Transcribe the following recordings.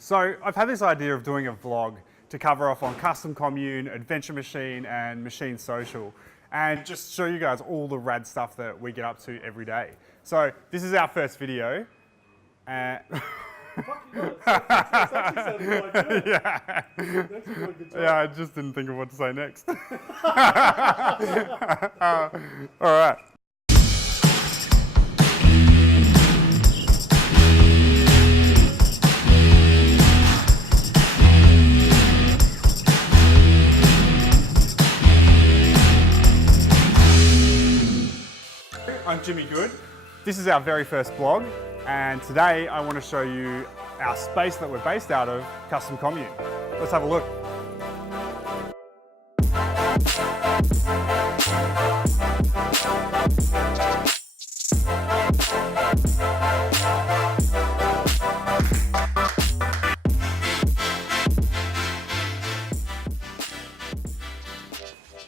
So I've had this idea of doing a vlog to cover off on Custom Commune, Adventure Machine and Machine Social, and just show you guys all the rad stuff that we get up to every day. So this is our first video. Yeah. Yeah, I just didn't think of what to say next. All right. I'm Jimmy Good. This is our very first vlog, and today I want to show you our space that we're based out of, Custom Commune. Let's have a look.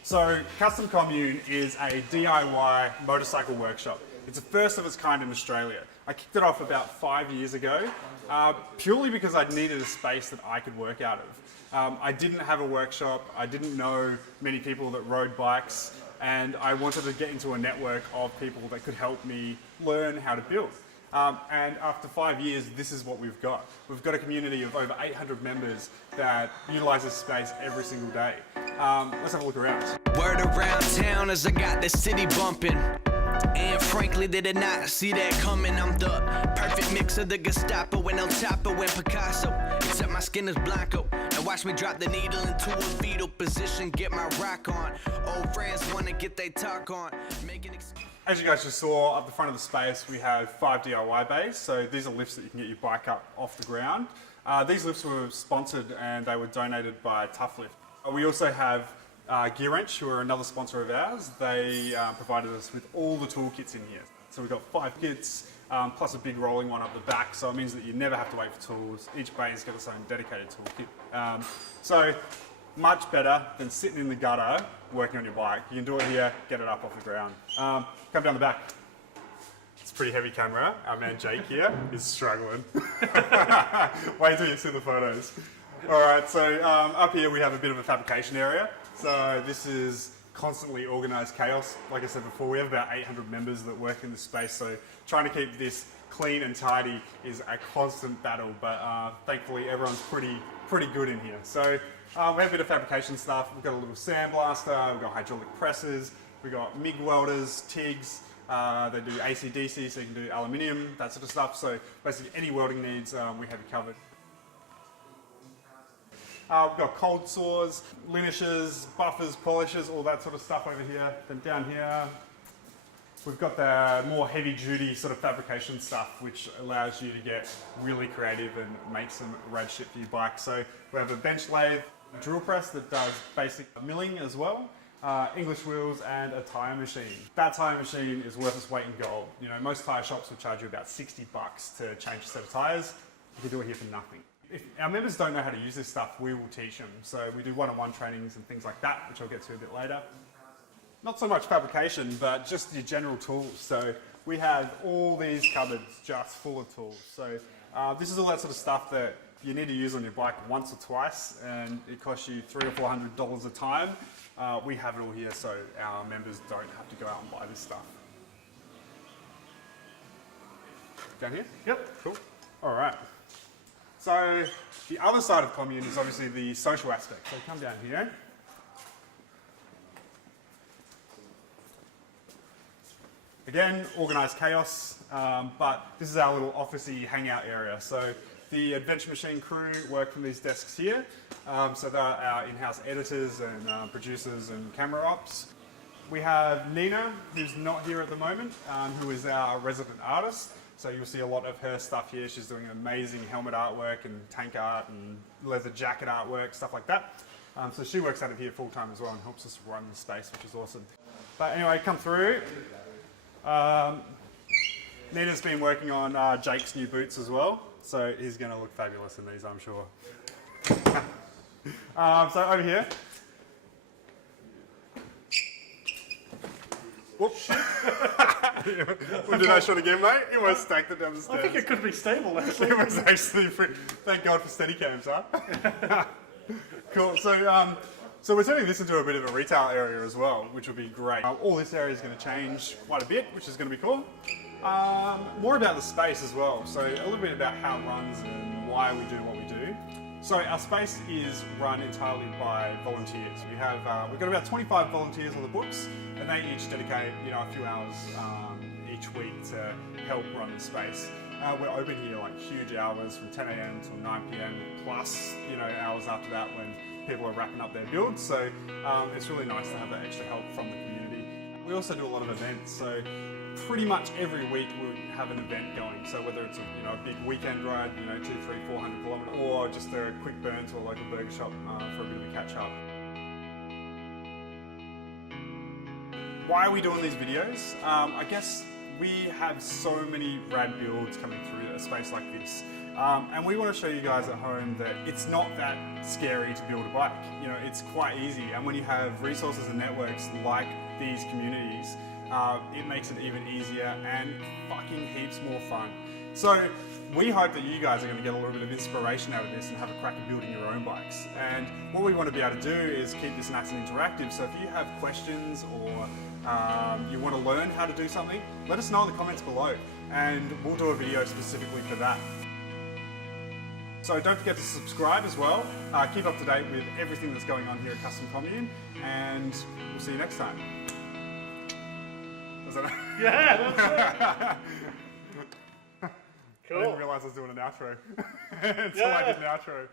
So Custom Commune is a DIY motorcycle workshop. It's the first of its kind in Australia. I kicked it off about 5 years ago, purely because I needed a space that I could work out of. I didn't have a workshop, I didn't know many people that rode bikes, and I wanted to get into a network of people that could help me learn how to build. And after 5 years, this is what we've got. We've got a community of over 800 members that utilize this space every single day. Let's have a look around. Word around town as I got the city bumping. And frankly, they did not see that coming. I'm the perfect mix of the Gestapo and El Chapo and Picasso. Except my skin is blanco. Now watch me drop the needle into a fetal position, get my rock on. Old friends wanna get they talk on. As you guys just saw up the front of the space, we have 5 DIY bays. So these are lifts that you can get your bike up off the ground. These lifts were sponsored and they were donated by Tough Lift. We also have Gear Wrench, who are another sponsor of ours. They provided us with all the toolkits in here. So we've got 5 kits, plus a big rolling one up the back, so it means that you never have to wait for tools. Each bay's got its own dedicated toolkit. So much better than sitting in the gutter working on your bike. You can do it here, get it up off the ground. Come down the back. It's a pretty heavy camera. Our man Jake here is struggling. Wait till you see the photos. All right, so up here we have a bit of a fabrication area. So this is constantly organized chaos. Like I said before, we have about 800 members that work in this space, so trying to keep this clean and tidy is a constant battle, but thankfully everyone's pretty good in here. So we have a bit of fabrication stuff. We've got a little sandblaster, we've got hydraulic presses, we've got MIG welders, TIGs, they do AC/DC, so you can do aluminium, that sort of stuff. So basically any welding needs, we have you covered. We've got cold saws, linishes, buffers, polishers, all that sort of stuff over here. Then down here, we've got the more heavy duty sort of fabrication stuff, which allows you to get really creative and make some rad shit for your bike. So we have a bench lathe, a drill press that does basic milling as well, English wheels and a tyre machine. That tyre machine is worth its weight in gold. You know, most tyre shops will charge you about 60 bucks to change a set of tyres. You can do it here for nothing. If our members don't know how to use this stuff, we will teach them. So we do one-on-one trainings and things like that, which I'll get to a bit later. Not so much fabrication, but just your general tools. So we have all these cupboards just full of tools. So this is all that sort of stuff that you need to use on your bike once or twice, and it costs you $300 or $400 a time. We have it all here, so our members don't have to go out and buy this stuff. Down here? Yep, cool. All right. So the other side of Commune is obviously the social aspect. So come down here. Again, organised chaos, but this is our little officey hangout area. So the Adventure Machine crew work from these desks here. So they're our in-house editors and producers and camera ops. We have Nina, who's not here at the moment, who is our resident artist. So you'll see a lot of her stuff here. She's doing amazing helmet artwork and tank art and leather jacket artwork, stuff like that. So she works out of here full time as well and helps us run the space, which is awesome. But anyway, come through. Nina's been working on Jake's new boots as well. So he's going to look fabulous in these, I'm sure. So over here. Whoops. We did that shot again, mate. You almost stacked it down the stairs. I think it could be stable, actually. It was actually thank God for Steadicams, huh? Cool. So we're turning this into a bit of a retail area as well, which will be great. All this area is going to change quite a bit, which is going to be cool. More about the space as well. So a little bit about how it runs and why we do what we do. So our space is run entirely by volunteers. We've got about 25 volunteers on the books, and they each dedicate a few hours each week to help run the space. We're open here like huge hours from 10 a.m. till 9 p.m. plus hours after that when people are wrapping up their builds. So it's really nice to have that extra help from the community. We also do a lot of events. So pretty much every week we have an event going. So whether it's a big weekend ride, 200, 300, 400 kilometres, or just a quick burn to a local burger shop for a bit of a catch up. Why are we doing these videos? I guess we have so many rad builds coming through a space like this. And we want to show you guys at home that it's not that scary to build a bike. It's quite easy. And when you have resources and networks like these communities, it makes it even easier and fucking heaps more fun. So we hope that you guys are going to get a little bit of inspiration out of this and have a crack at building your own bikes. And what we want to be able to do is keep this nice and interactive. So if you have questions or you want to learn how to do something, let us know in the comments below and we'll do a video specifically for that. So don't forget to subscribe as well. Keep up to date with everything that's going on here at Custom Commune, and we'll see you next time. Was that Yeah, that's it. I didn't realise I was doing an outro until I did an outro.